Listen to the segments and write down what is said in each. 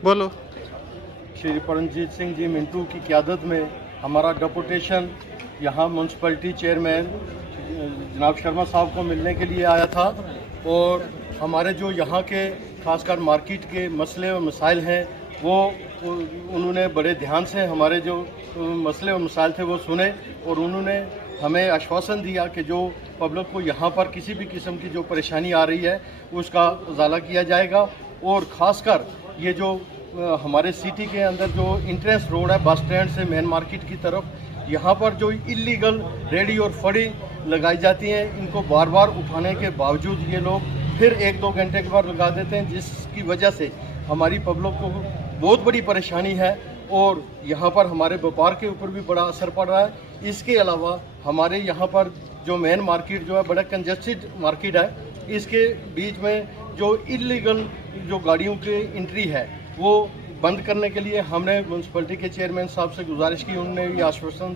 बोलो। श्री परमजीत सिंह जी मिंटू की क़यादत में हमारा डेपुटेशन यहाँ म्यूनसिपलिटी चेयरमैन जनाब शर्मा साहब को मिलने के लिए आया था और हमारे जो यहाँ के खासकर मार्केट के मसले और मसाइल हैं वो उन्होंने बड़े ध्यान से हमारे जो मसले और मसाइल थे वो सुने और उन्होंने हमें आश्वासन दिया कि जो पब्लिक को यहाँ पर किसी भी किस्म की जो परेशानी आ रही है उसका उजाला किया जाएगा। और ख़ासकर ये जो हमारे सिटी के अंदर जो इंट्रेंस रोड है बस स्टैंड से मेन मार्केट की तरफ, यहाँ पर जो इलीगल रेडी और फड़ी लगाई जाती हैं, इनको बार बार उठाने के बावजूद ये लोग फिर 1-2 घंटे के बाद लगा देते हैं, जिसकी वजह से हमारी पब्लिक को बहुत बड़ी परेशानी है और यहाँ पर हमारे व्यापार के ऊपर भी बड़ा असर पड़ रहा है। इसके अलावा हमारे यहाँ पर जो मेन मार्केट जो है बड़ा कंजस्टेड मार्केट है, इसके बीच में जो इलीगल जो गाड़ियों की एंट्री है वो बंद करने के लिए हमने म्यूनसिपलिटी के चेयरमैन साहब से गुजारिश की। उन्होंने भी आश्वासन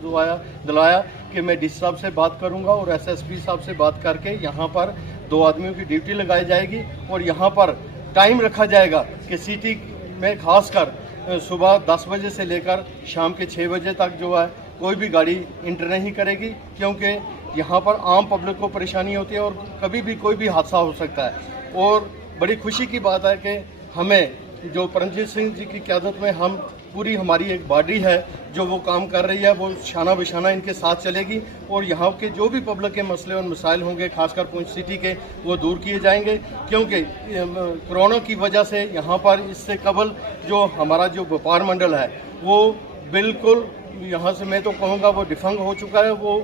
दिलाया कि मैं डीसी साहब से बात करूंगा और एसएसपी साहब से बात करके यहाँ पर 2 आदमियों की ड्यूटी लगाई जाएगी और यहाँ पर टाइम रखा जाएगा कि सिटी में खासकर सुबह 10 बजे से लेकर शाम के 6 बजे तक जो है कोई भी गाड़ी इंटर नहीं करेगी, क्योंकि यहाँ पर आम पब्लिक को परेशानी होती है और कभी भी कोई भी हादसा हो सकता है। और बड़ी खुशी की बात है कि हमें जो परमजीत सिंह जी की क़यादत में हम पूरी हमारी एक बॉडी है जो वो काम कर रही है, वो शाना बिशाना इनके साथ चलेगी और यहाँ के जो भी पब्लिक के मसले और मसाइल होंगे खासकर पुंछ सिटी के वो दूर किए जाएंगे। क्योंकि कोरोना की वजह से यहाँ पर इससे कबल जो हमारा जो व्यापार मंडल है वो बिल्कुल यहाँ से मैं तो कहूँगा वो डिफंग हो चुका है। वो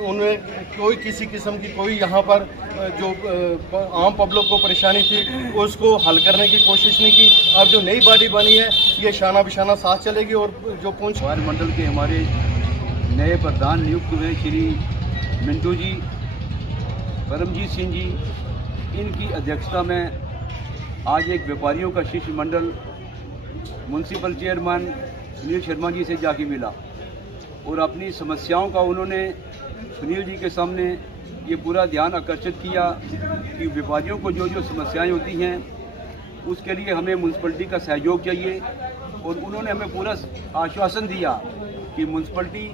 उन्हें कोई किसी किस्म की कोई यहाँ पर जो आम पब्लिक को परेशानी थी उसको हल करने की कोशिश नहीं की। अब जो नई बॉडी बनी है ये शाना बिशाना साथ चलेगी और जो पुंछ व्यापार मंडल के हमारे नए प्रधान नियुक्त हुए श्री मिंटू जी, परमजीत सिंह जी, इनकी अध्यक्षता में आज एक व्यापारियों का शिष्टमंडल म्यूनसिपल चेयरमैन सुनील शर्मा जी से जाके मिला और अपनी समस्याओं का उन्होंने सुनील जी के सामने ये पूरा ध्यान आकर्षित किया कि व्यापारियों को जो जो समस्याएं होती हैं उसके लिए हमें म्यूनसिपलिटी का सहयोग चाहिए। और उन्होंने हमें पूरा आश्वासन दिया कि म्यूनसिपलिटी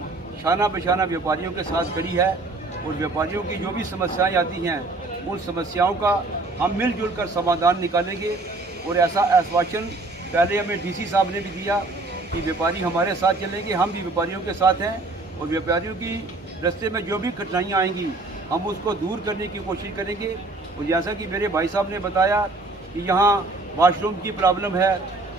शाना बशाना व्यापारियों के साथ खड़ी है और व्यापारियों की जो भी समस्याएं आती हैं उन समस्याओं का हम मिलजुल कर समाधान निकालेंगे। और ऐसा आश्वासन पहले हमें डीसी साहब ने भी दिया कि व्यापारी हमारे साथ चलेंगे, हम भी व्यापारियों के साथ हैं और व्यापारियों की रास्ते में जो भी कठिनाइयाँ आएंगी हम उसको दूर करने की कोशिश करेंगे। और जैसा कि मेरे भाई साहब ने बताया कि यहाँ वाशरूम की प्रॉब्लम है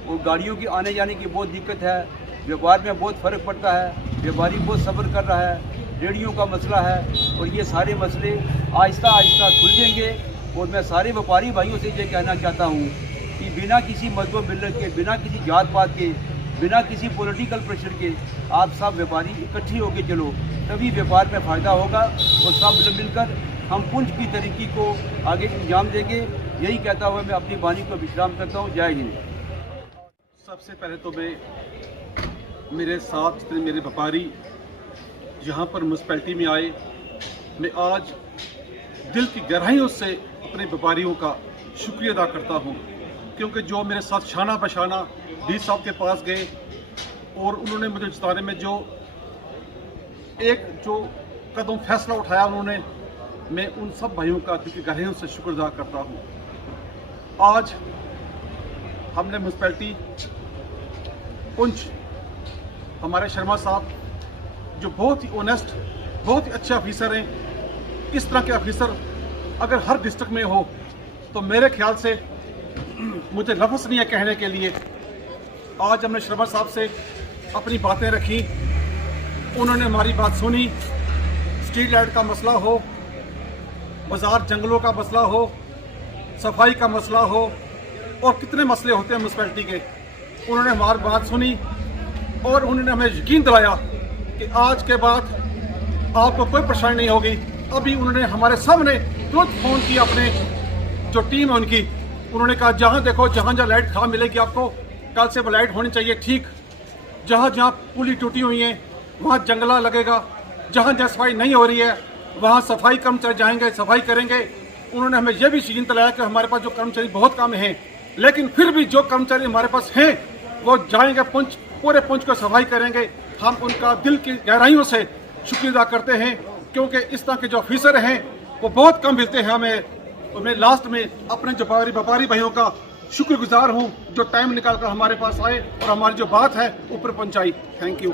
और गाड़ियों की आने जाने की बहुत दिक्कत है, व्यापार में बहुत फ़र्क पड़ता है, व्यापारी बहुत सब्र कर रहा है, रेडियो का मसला है और ये सारे मसले आहिस्ता आहिस्ता सुलझेंगे। और मैं सारे व्यापारी भाइयों से ये कहना चाहता हूँ कि बिना किसी मजहब मिलत के, बिना किसी जात पात के, बिना किसी पॉलिटिकल प्रेशर के आप सब व्यापारी इकट्ठे होकर चलो, तभी व्यापार में फ़ायदा होगा और सब मिलकर हम पुंछ की तरक्की को आगे अंजाम देंगे। यही कहता हुआ मैं अपनी वाणी को विश्राम करता हूँ। जय हिंद। सबसे पहले तो मैं मेरे साथ जितने मेरे व्यापारी यहाँ पर म्यूनसिपैलिटी में आए, मैं आज दिल की गहराइयों से अपने व्यापारियों का शुक्रिया अदा करता हूँ, क्योंकि जो मेरे साथ शाना बशाना डी साहब के पास गए और उन्होंने मुझे जिताने में जो एक जो कदम फैसला उठाया उन्होंने, मैं उन सब भाइयों का दिल की गहराइयों से शुक्र अदा करता हूँ। आज हमने म्यूनसिपैलिटी पुंछ हमारे शर्मा साहब जो बहुत ही ऑनेस्ट, बहुत ही अच्छे ऑफिसर हैं, इस तरह के ऑफिसर अगर हर डिस्ट्रिक्ट में हो तो मेरे ख्याल से मुझे लफ्ज़ नहीं है कहने के लिए। आज हमने शर्मा साहब से अपनी बातें रखी, उन्होंने हमारी बात सुनी। स्ट्रीट लाइट का मसला हो, बाज़ार जंगलों का मसला हो, सफाई का मसला हो और कितने मसले होते हैं म्यूनसिपैलिटी के, उन्होंने हमारी बात सुनी और उन्होंने हमें यकीन दिलाया कि आज के बाद आपको कोई परेशानी नहीं होगी। अभी उन्होंने हमारे सामने तुरंत फ़ोन किया अपने जो टीम है उनकी, उन्होंने कहा जहाँ देखो जहाँ जहाँ लाइट खराब मिलेगी आपको कल से वो लाइट होनी चाहिए ठीक, जहाँ जहाँ पुली टूटी हुई हैं वहाँ जंगला लगेगा, जहाँ जहाँ सफाई नहीं हो रही है वहाँ सफाई कर्मचारी जाएंगे, सफाई करेंगे। उन्होंने हमें यह भी यकीन दिलाया कि हमारे पास जो कर्मचारी बहुत कम हैं, लेकिन फिर भी जो कर्मचारी हमारे पास हैं वो जाएंगे पुंछ, पूरे पुंछ को सफाई करेंगे। हम उनका दिल की गहराइयों से शुक्रिया अदा करते हैं, क्योंकि इस तरह के जो ऑफिसर हैं वो बहुत कम मिलते हैं हमें। और मैं लास्ट में अपने जो व्यापारी भाइयों का शुक्रगुजार हूँ जो टाइम निकाल कर हमारे पास आए और हमारी जो बात है ऊपर पहुँचाई। Thank you.